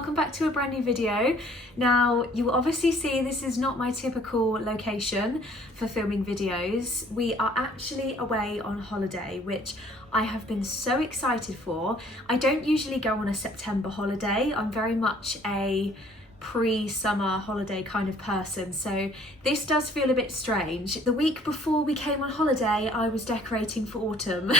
welcome back to a brand new video. Now, you will obviously see this is not my typical location for filming videos. We are actually away on holiday, which I have been so excited for. I don't usually go on a September holiday. I'm very much a pre-summer holiday kind of person, so this does feel a bit strange. The week before we came on holiday I was decorating for autumn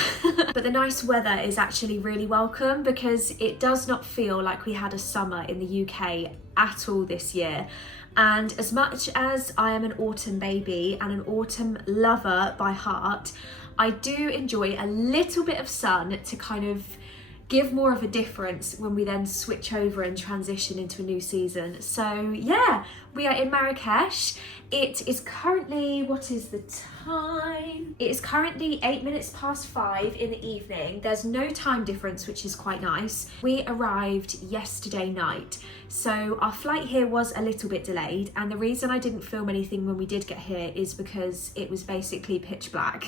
but the nice weather is actually really welcome because it does not feel like we had a summer in the UK at all this year. And as much as I am an autumn baby and an autumn lover by heart, I do enjoy a little bit of sun to kind of give more of a difference when we then switch over and transition into a new season. So yeah, we are in Marrakech. It is currently, what is the time? It is currently 8 minutes past 5 in the evening. There's no time difference, which is quite nice. We arrived yesterday night, so our flight here was a little bit delayed, and the reason I didn't film anything when we did get here is because it was basically pitch black.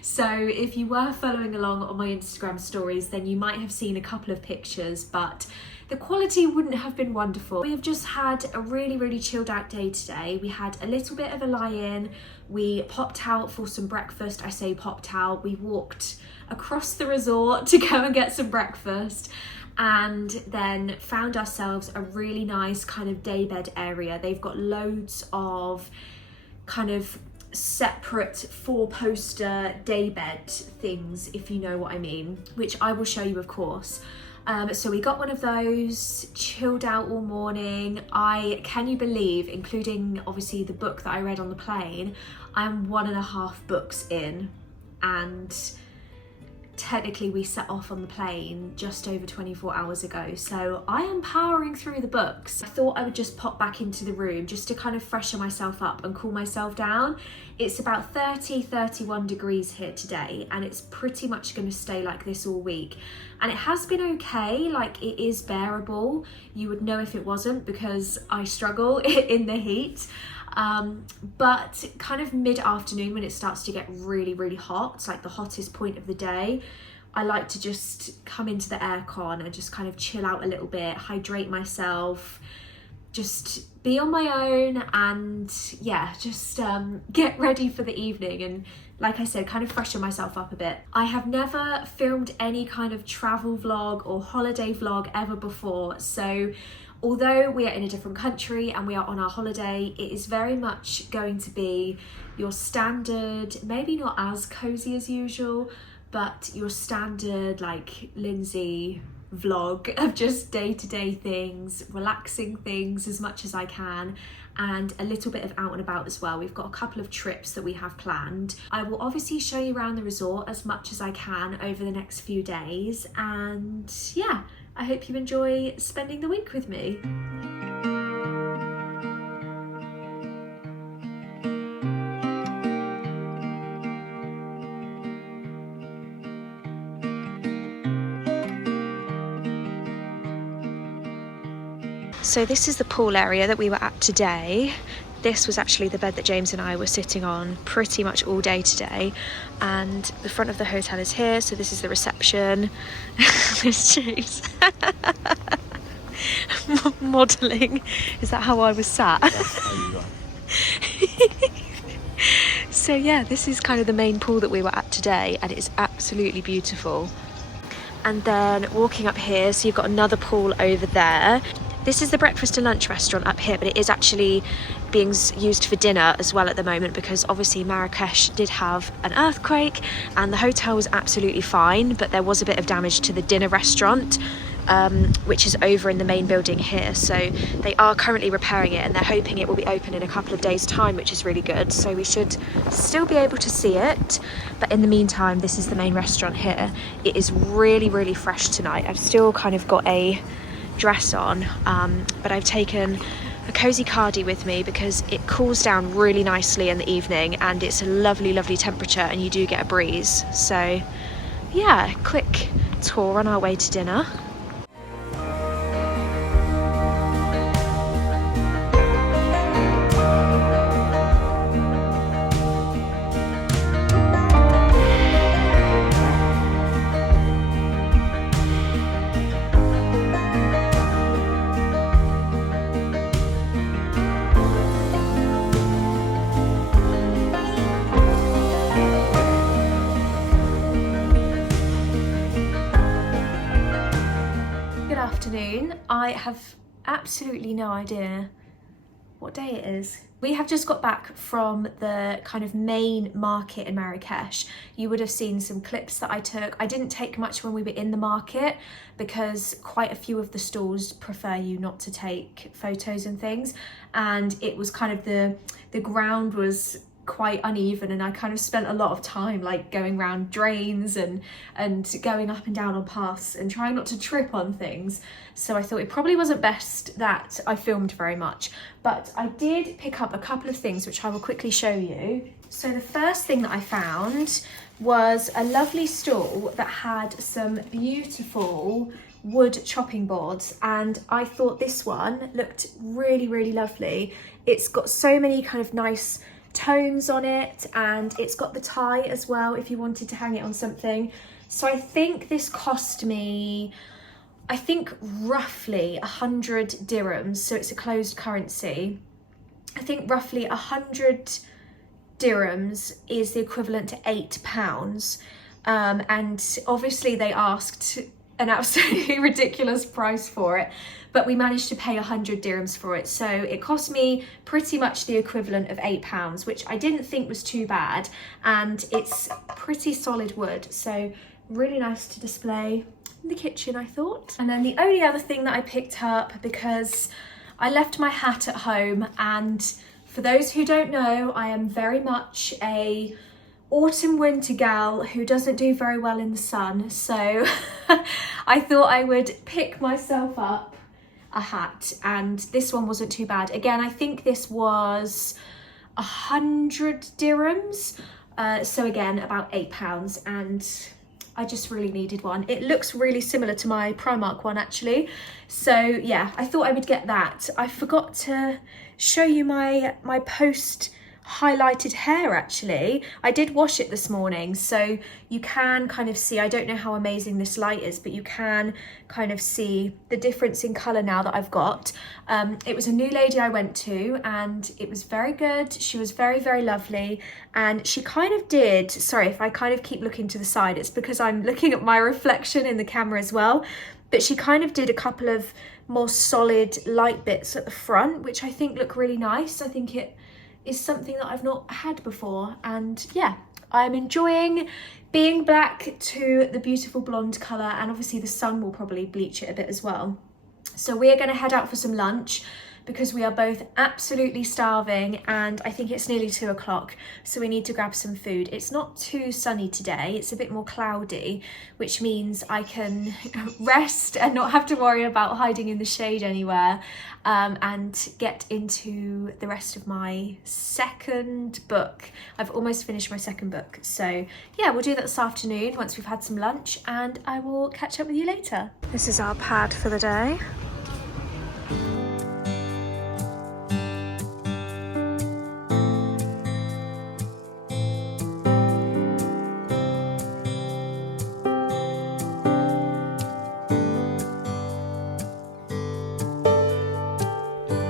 So if you were following along on my Instagram stories, then you might have seen a couple of pictures, but the quality wouldn't have been wonderful. We have just had a really chilled out day today. We had a little bit of a lie-in. We popped out for some breakfast. I say popped out. We walked across the resort to go and get some breakfast, and then found ourselves a really nice kind of daybed area. They've got loads of kind of separate 4-poster daybed things, if you know what I mean, which I will show you of course. So we got one of those, chilled out all morning. Can you believe, including obviously the book that I read on the plane, I'm 1.5 books in, and technically we set off on the plane just over 24 hours ago, so I am powering through the books. I thought I would just pop back into the room just to kind of freshen myself up and cool myself down. It's about 31 degrees here today, and it's pretty much going to stay like this all week, and it has been okay. Like, it is bearable. You would know if it wasn't, because I struggle in the heat. But kind of mid-afternoon, when it starts to get really hot, it's like the hottest point of the day, I like to just come into the aircon and just kind of chill out a little bit, hydrate myself, just be on my own, and yeah, just get ready for the evening and, like I said, kind of freshen myself up a bit. I have never filmed any kind of travel vlog or holiday vlog ever before, so although we are in a different country and we are on our holiday, it is very much going to be your standard, maybe not as cozy as usual, but your standard like Lyndsey vlog of just day-to-day things, relaxing things as much as I can, and a little bit of out and about as well. We've got a couple of trips that we have planned. I will obviously show you around the resort as much as I can over the next few days, and yeah, I hope you enjoy spending the week with me. So this is the pool area that we were at today. This was actually the bed that James and I were sitting on pretty much all day today, and the front of the hotel is here, so this is the reception. There's James modelling. Is that how I was sat? That's how you are. So yeah, this is kind of the main pool that we were at today, and it's absolutely beautiful. And then walking up here, so you've got another pool over there. This is the breakfast and lunch restaurant up here, but it is actually being used for dinner as well at the moment, because obviously Marrakech did have an earthquake and the hotel was absolutely fine, but there was a bit of damage to the dinner restaurant, which is over in the main building here. So they are currently repairing it, and they're hoping it will be open in a couple of days' time, which is really good. So we should still be able to see it. But in the meantime, this is the main restaurant here. It is really fresh tonight. I've still kind of got a dress on, but I've taken a cozy cardi with me because it cools down really nicely in the evening, and it's a lovely temperature, and you do get a breeze. So yeah, quick tour on our way to dinner. afternoon. I have absolutely no idea what day it is. We have just got back from the kind of main market in Marrakech. You would have seen some clips that I took. I didn't take much when we were in the market because quite a few of the stalls prefer you not to take photos and things. And it was kind of the ground was quite uneven, and I kind of spent a lot of time like going around drains and going up and down on paths and trying not to trip on things. So I thought it probably wasn't best that I filmed very much, but I did pick up a couple of things which I will quickly show you. So the first thing that I found was a lovely stall that had some beautiful wood chopping boards, and I thought this one looked really, really lovely. It's got so many kind of nice tones on it, and it's got the tie as well if you wanted to hang it on something. So I think this cost me, I think roughly 100 dirhams, so it's a closed currency. I think roughly 100 dirhams is the equivalent to £8, and obviously they asked an absolutely ridiculous price for it, but we managed to pay 100 dirhams for it. So it cost me pretty much the equivalent of £8, which I didn't think was too bad. And it's pretty solid wood, so really nice to display in the kitchen, I thought. And then the only other thing that I picked up, because I left my hat at home, and for those who don't know, I am very much a autumn winter gal who doesn't do very well in the sun. So I thought I would pick myself up a hat, and this one wasn't too bad. Again, I think this was 100 dirhams, so again about £8, and I just really needed one. It looks really similar to my Primark one actually, so yeah, I thought I would get that. I forgot to show you my post highlighted hair actually. I did wash it this morning, so you can kind of see, I don't know how amazing this light is, but you can kind of see the difference in colour now that I've got. It was a new lady I went to, and it was very good. She was very, very lovely, and she kind of did, sorry if I kind of keep looking to the side, it's because I'm looking at my reflection in the camera as well, but she kind of did a couple of more solid light bits at the front, which I think look really nice. I think it is something that I've not had before, and yeah, I'm enjoying being black to the beautiful blonde colour, and obviously the sun will probably bleach it a bit as well. So we're going to head out for some lunch because we are both absolutely starving, and I think it's nearly 2 o'clock, so we need to grab some food. It's not too sunny today, it's a bit more cloudy, which means I can rest and not have to worry about hiding in the shade anywhere, and get into the rest of my second book. I've almost finished my second book, so yeah, we'll do that this afternoon once we've had some lunch, and I will catch up with you later. This is our pad for the day.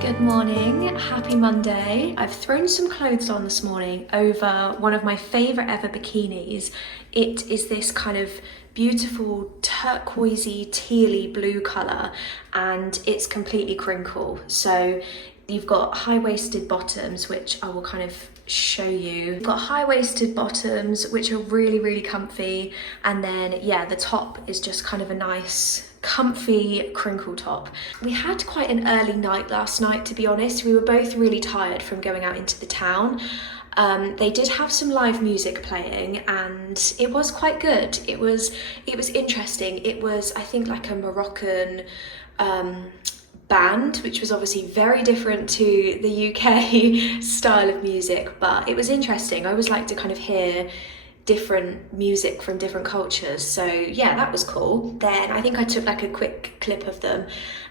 Good morning, happy Monday. I've thrown some clothes on this morning over one of my favourite ever bikinis. It is this kind of beautiful turquoisey tealy blue colour, and it's completely crinkle. So you've got high-waisted bottoms, which I will kind of show you. You've got high-waisted bottoms which are really, really comfy, and then yeah, the top is just kind of a nice comfy crinkle top. We had quite an early night last night, to be honest. We were both really tired from going out into the town. They did have some live music playing, and it was quite good. It was interesting. It was, I think, like a Moroccan band, which was obviously very different to the UK style of music, but it was interesting. I always like to kind of hear different music from different cultures, so yeah, that was cool. Then I think I took like a quick clip of them,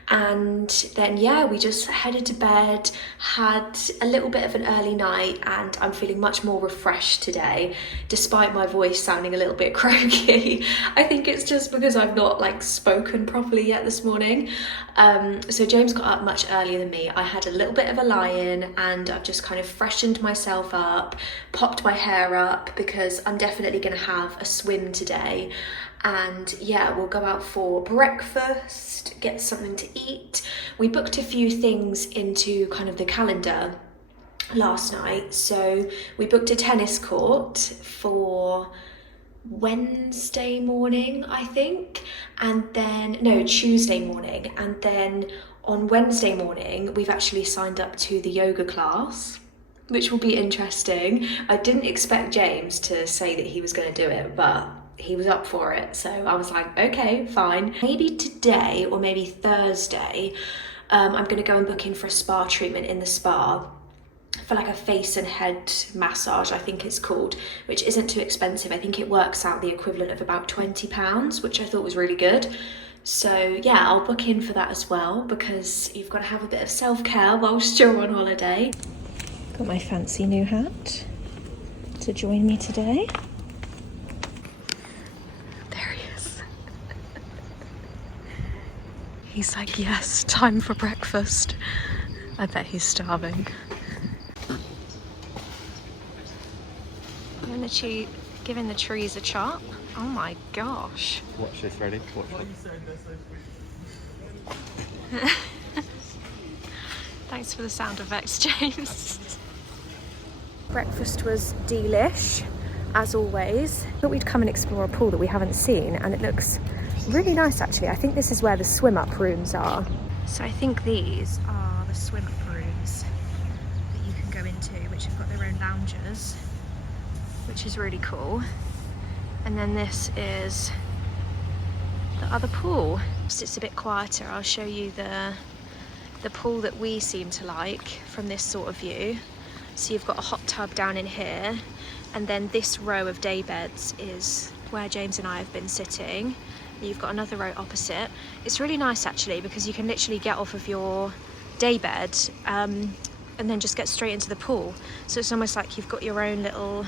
and then yeah, we just headed to bed, had a little bit of an early night, and I'm feeling much more refreshed today, despite my voice sounding a little bit croaky. I think it's just because I've not like spoken properly yet this morning. So James got up much earlier than me. I had a little bit of a lie-in, and I've just kind of freshened myself up, popped my hair up, because I'm definitely going to have a swim today. and yeah, we'll go out for breakfast, get something to eat. We booked a few things into kind of the calendar last night. So we booked a tennis court for Wednesday morning, I think, and then no, Tuesday morning, and then on Wednesday morning we've actually signed up to the yoga class, which will be interesting. I didn't expect James to say that he was going to do it, but he was up for it, so I was like, okay, fine. Maybe today or maybe Thursday I'm going to go and book in for a spa treatment in the spa for like a face and head massage, I think it's called, which isn't too expensive. I think it works out the equivalent of about £20, which I thought was really good. So yeah, I'll book in for that as well, because you've got to have a bit of self-care whilst you're on holiday. Got my fancy new hat to join me today. There he is. He's like, yes, time for breakfast. I bet he's starving. Giving the trees a chop. Oh my gosh. Watch this, ready? Watch this. Thanks for the sound effects, James. Breakfast was delish, as always. I thought we'd come and explore a pool that we haven't seen, and it looks really nice actually. I think this is where the swim-up rooms are. So I think these are the swim-up rooms that you can go into, which have got their own lounges, which is really cool. And then this is the other pool. It's a bit quieter. I'll show you the pool that we seem to like from this sort of view. So you've got a hot tub down in here, and then this row of day beds is where James and I have been sitting. You've got another row opposite. It's really nice actually, because you can literally get off of your day bed and then just get straight into the pool. So it's almost like you've got your own little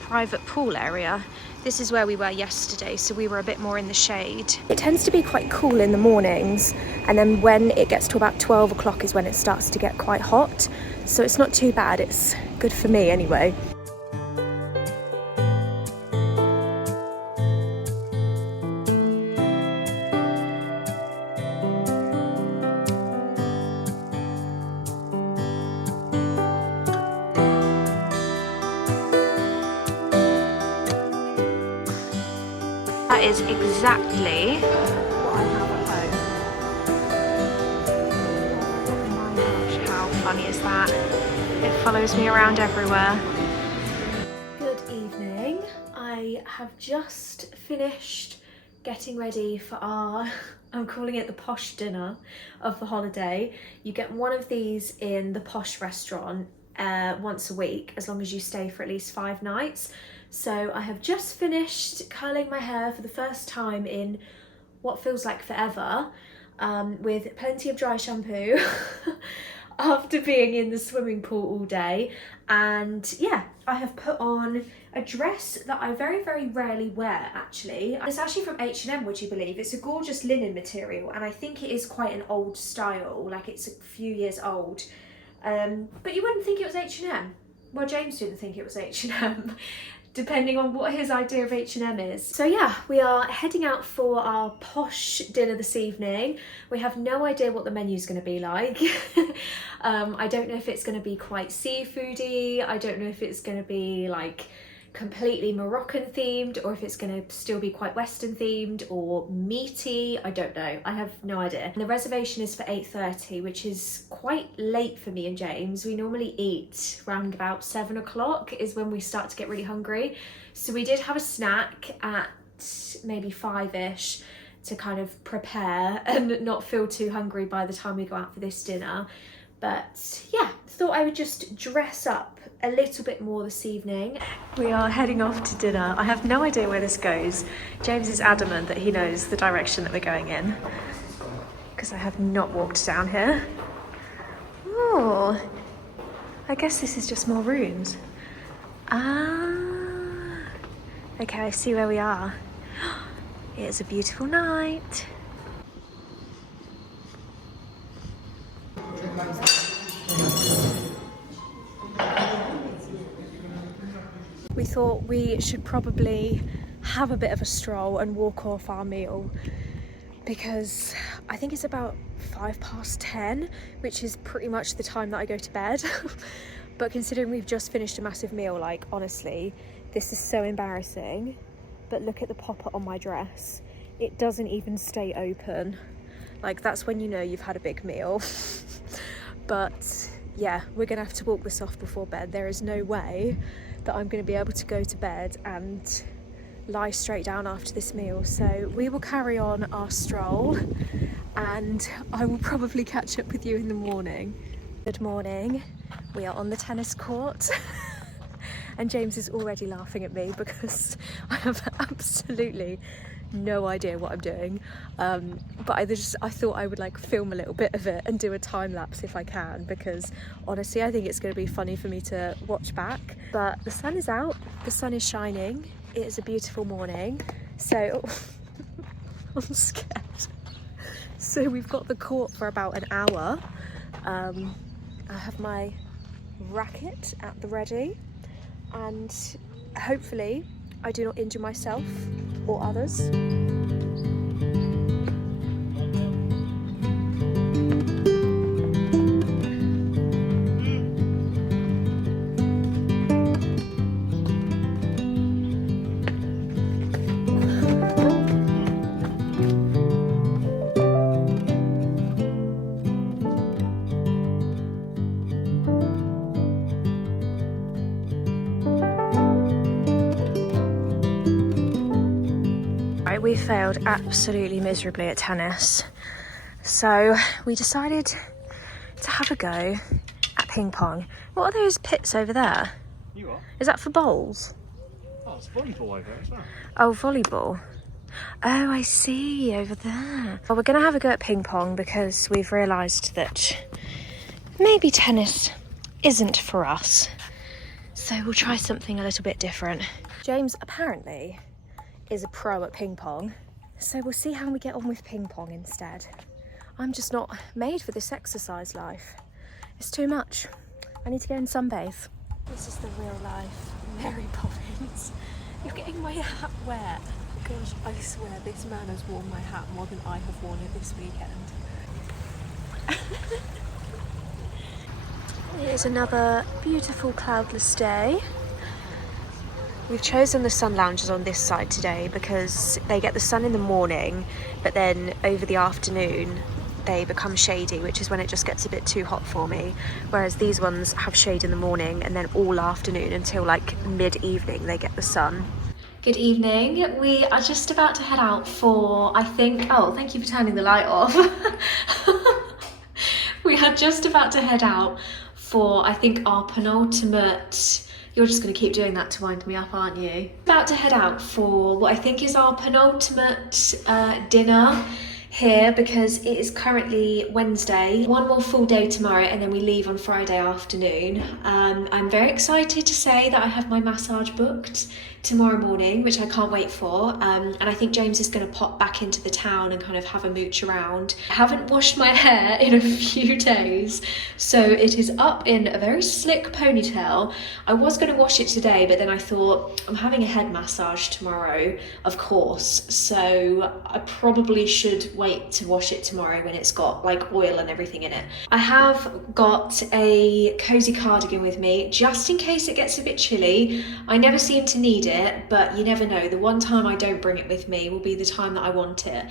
private pool area. This is where we were yesterday, so we were a bit more in the shade. It tends to be quite cool in the mornings, and then when it gets to about 12 o'clock is when it starts to get quite hot. So it's not too bad. It's good for me anyway. That is exactly what I have at home. Oh my gosh, how funny is that? It follows me around everywhere. Good evening. I have just finished getting ready for our, I'm calling it the posh dinner of the holiday. You get one of these in the posh restaurant once a week, as long as you stay for at least 5 nights. So I have just finished curling my hair for the first time in what feels like forever, with plenty of dry shampoo after being in the swimming pool all day. And yeah, I have put on a dress that I very, very rarely wear actually. It's actually from H&M, would you believe? It's a gorgeous linen material, and I think it is quite an old style, like it's a few years old. But you wouldn't think it was H&M. Well, James didn't think it was H&M. Depending on what his idea of H&M is. So yeah, we are heading out for our posh dinner this evening. We have no idea what the menu's going to be like. I don't know if it's going to be quite seafoody. I don't know if it's going to be like completely Moroccan themed, or if it's going to still be quite Western themed or meaty. I don't know. I have no idea. And the reservation is for 8:30, which is quite late for me and James. We normally eat around about 7 o'clock is when we start to get really hungry. So we did have a snack at maybe 5-ish to kind of prepare and not feel too hungry by the time we go out for this dinner. But yeah, thought I would just dress up a little bit more this evening. We are heading off to dinner. I have no idea where this goes. James is adamant that he knows the direction that we're going in, because I have not walked down here. Oh, I guess this is just more rooms. Ah, okay, I see where we are. It is a beautiful night. We thought we should probably have a bit of a stroll and walk off our meal, because I think it's about 10:05, which is pretty much the time that I go to bed. But considering we've just finished a massive meal, like honestly, this is so embarrassing. But look at the popper on my dress. It doesn't even stay open. Like, that's when you know you've had a big meal. But yeah, we're gonna have to walk this off before bed. There is no way that I'm gonna be able to go to bed and lie straight down after this meal. So we will carry on our stroll, and I will probably catch up with you in the morning. Good morning. We are on the tennis court. And James is already laughing at me because I have absolutely no idea what I'm doing. But I thought I would like film a little bit of it and do a time lapse if I can, because honestly I think it's going to be funny for me to watch back. But the sun is out, the sun is shining, it is a beautiful morning. So I'm scared. So we've got the court for about an hour. I have my racket at the ready, and hopefully I do not injure myself or others. We failed absolutely miserably at tennis, so we decided to have a go at ping pong. What are those pits over there? You are? Is that for bowls? Oh, it's volleyball over there as well. Oh, volleyball. Oh, I see, over there. Well, we're going to have a go at ping pong because we've realised that maybe tennis isn't for us. So we'll try something a little bit different. James apparently is a pro at ping pong, so we'll see how we get on with ping pong instead. I'm just not made for this exercise life. It's too much. I need to go and sunbathe. This is the real life Mary Poppins. You're getting my hat wet. Gosh, I swear this man has worn my hat more than I have worn it this weekend. Here's another beautiful cloudless day. We've chosen the sun lounges on this side today because they get the sun in the morning, but then over the afternoon they become shady, which is when it just gets a bit too hot for me. Whereas these ones have shade in the morning and then all afternoon until like mid-evening they get the sun. Good evening. We are just about to head out for, I think, oh, thank you for turning the light off. We are just about to head out for, I think, our penultimate. You're just going to keep doing that to wind me up, aren't you? About to head out for what I think is our penultimate dinner here, because it is currently Wednesday. One more full day tomorrow and then we leave on Friday afternoon. I'm very excited to say that I have my massage booked tomorrow morning, which I can't wait for. And I think James is going to pop back into the town and kind of have a mooch around. I haven't washed my hair in a few days, so it is up in a very slick ponytail. I was going to wash it today, but then I thought I'm having a head massage tomorrow, of course, so I probably should wait to wash it tomorrow when it's got like oil and everything in it. I have got a cozy cardigan with me just in case it gets a bit chilly. I never seem to need it, but you never know. The one time I don't bring it with me will be the time that I want it.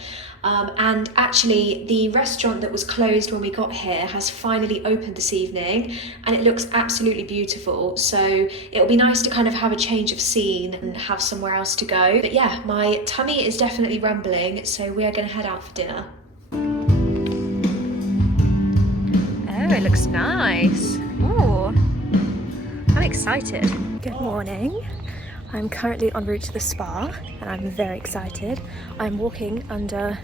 And actually the restaurant that was closed when we got here has finally opened this evening and it looks absolutely beautiful, so it'll be nice to kind of have a change of scene and have somewhere else to go. But yeah, my tummy is definitely rumbling, so we are going to head out for dinner. Oh, it looks nice. Ooh, I'm excited. Good morning. I'm currently en route to the spa and I'm very excited. I'm walking under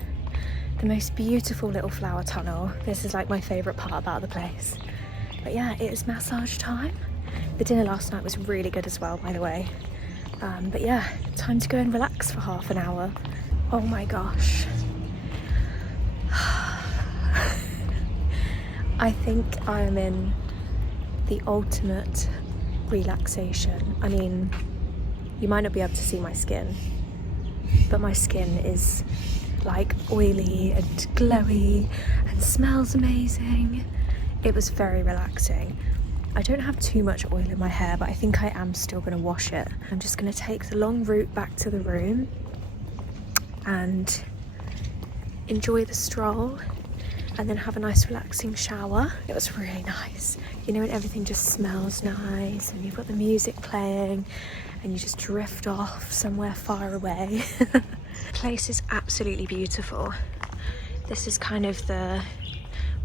the most beautiful little flower tunnel. This is like my favourite part about the place. But yeah, it is massage time. The dinner last night was really good as well, by the way. But yeah, time to go and relax for half an hour. Oh my gosh. I think I am in the ultimate relaxation. I mean, you might not be able to see my skin, but my skin is like oily and glowy and smells amazing. It was very relaxing. I don't have too much oil in my hair, but I think I am still going to wash it. I'm just going to take the long route back to the room and enjoy the stroll, and then have a nice relaxing shower. It was really nice. You know, when everything just smells nice and you've got the music playing and you just drift off somewhere far away. The place is absolutely beautiful. This is kind of the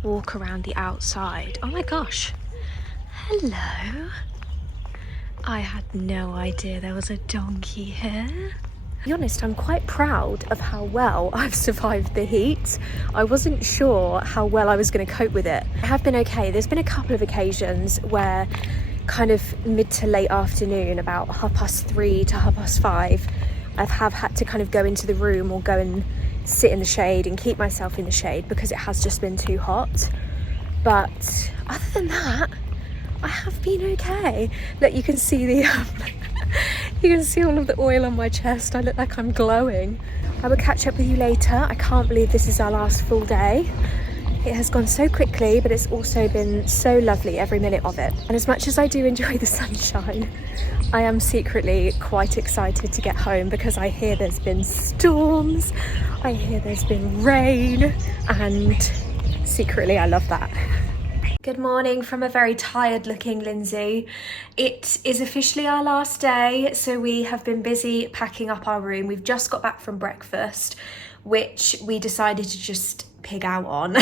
walk around the outside. Oh my gosh. Hello. I had no idea there was a donkey here. To be honest, I'm quite proud of how well I've survived the heat. I wasn't sure how well I was going to cope with it. I have been okay. There's been a couple of occasions where kind of mid to late afternoon, about 3:30 to 5:30, I have had to kind of go into the room or go and sit in the shade and keep myself in the shade because it has just been too hot. But other than that, I have been okay. Look, you can see the you can see all of the oil on my chest. I look like I'm glowing. I will catch up with you later. I can't believe this is our last full day. It has gone so quickly, but it's also been so lovely every minute of it. And as much as I do enjoy the sunshine, I am secretly quite excited to get home because I hear there's been storms, I hear there's been rain, and secretly I love that. Good morning from a very tired looking Lyndsey. It is officially our last day, so we have been busy packing up our room. We've just got back from breakfast, which we decided to just pig out on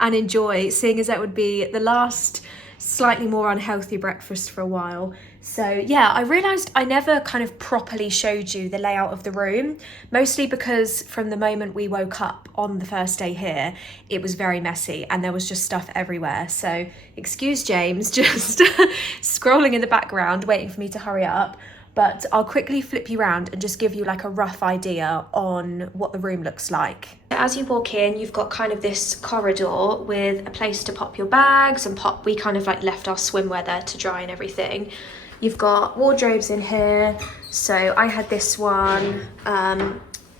and enjoy, seeing as that would be the last slightly more unhealthy breakfast for a while. So yeah, I realised I never kind of properly showed you the layout of the room, mostly because from the moment we woke up on the first day here, it was very messy and there was just stuff everywhere. So excuse James just scrolling in the background, waiting for me to hurry up. But I'll quickly flip you around and just give you like a rough idea on what the room looks like. As you walk in, you've got kind of this corridor with a place to pop your bags and we kind of like left our swimwear there to dry and everything. You've got wardrobes in here. So I had this one.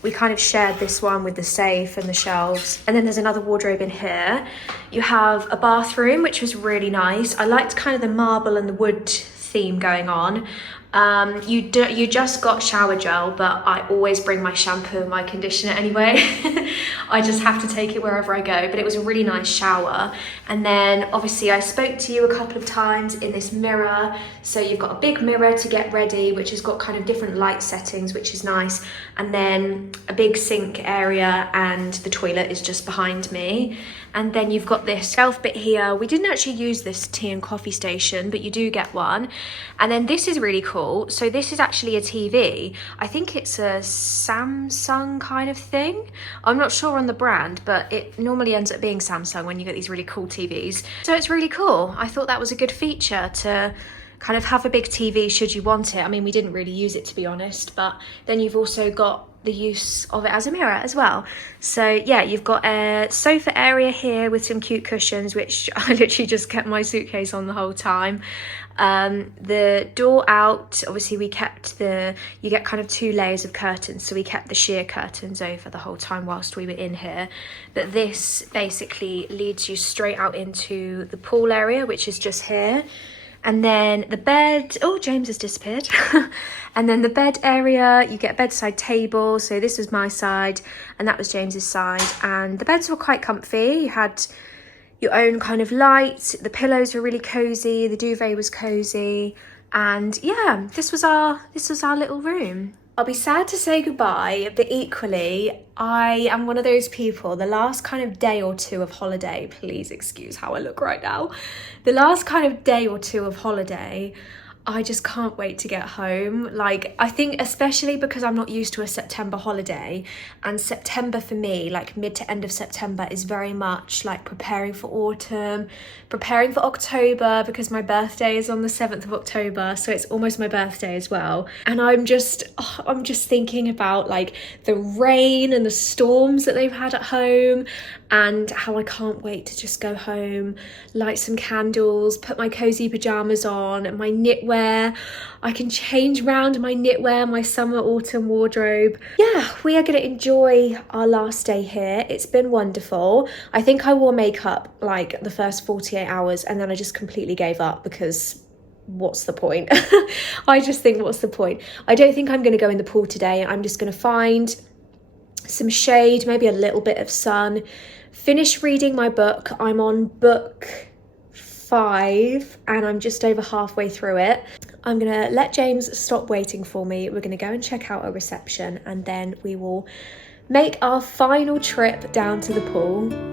We kind of shared this one with the safe and the shelves. And then there's another wardrobe in here. You have a bathroom, which was really nice. I liked kind of the marble and the wood theme going on. You just got shower gel, but I always bring my shampoo and my conditioner anyway. I just have to take it wherever I go, but it was a really nice shower. And then obviously I spoke to you a couple of times in this mirror. So you've got a big mirror to get ready, which has got kind of different light settings, which is nice. And then a big sink area, and the toilet is just behind me. And then you've got this shelf bit here. We didn't actually use this tea and coffee station, but you do get one. And then this is really cool. So this is actually a TV. I think it's a Samsung kind of thing. I'm not sure on the brand, but it normally ends up being Samsung when you get these really cool TVs. So it's really cool. I thought that was a good feature to kind of have a big TV should you want it. I mean, we didn't really use it, to be honest, but then you've also got the use of it as a mirror as well. So yeah, you've got a sofa area here with some cute cushions, which I literally just kept my suitcase on the whole time. The door out, obviously you get kind of 2 layers of curtains, so we kept the sheer curtains over the whole time whilst we were in here. But this basically leads you straight out into the pool area, which is just here. And then the bed, oh, James has disappeared. And then the bed area, you get a bedside table. So this was my side and that was James's side. And the beds were quite comfy. You had your own kind of light. The pillows were really cozy. The duvet was cozy. And yeah, this was our little room. I'll be sad to say goodbye, but equally, I am one of those people, the last kind of day or two of holiday, please excuse how I look right now, the last kind of day or two of holiday, I just can't wait to get home. Like, I think especially because I'm not used to a September holiday, and September for me, like mid to end of September, is very much like preparing for autumn, preparing for October, because my birthday is on the 7th of October, so it's almost my birthday as well. And I'm just thinking about like the rain and the storms that they've had at home, and how I can't wait to just go home, light some candles, put my cozy pajamas on, and my knitwear wear. I can change round my knitwear, my summer autumn wardrobe. Yeah, we are going to enjoy our last day here. It's been wonderful. I think I wore makeup like the first 48 hours and then I just completely gave up because what's the point? I just think, what's the point? I don't think I'm going to go in the pool today. I'm just going to find some shade, maybe a little bit of sun, finish reading my book. I'm on book 5 and I'm just over halfway through it. I'm gonna let James stop waiting for me. We're gonna go and check out a reception and then we will make our final trip down to the pool.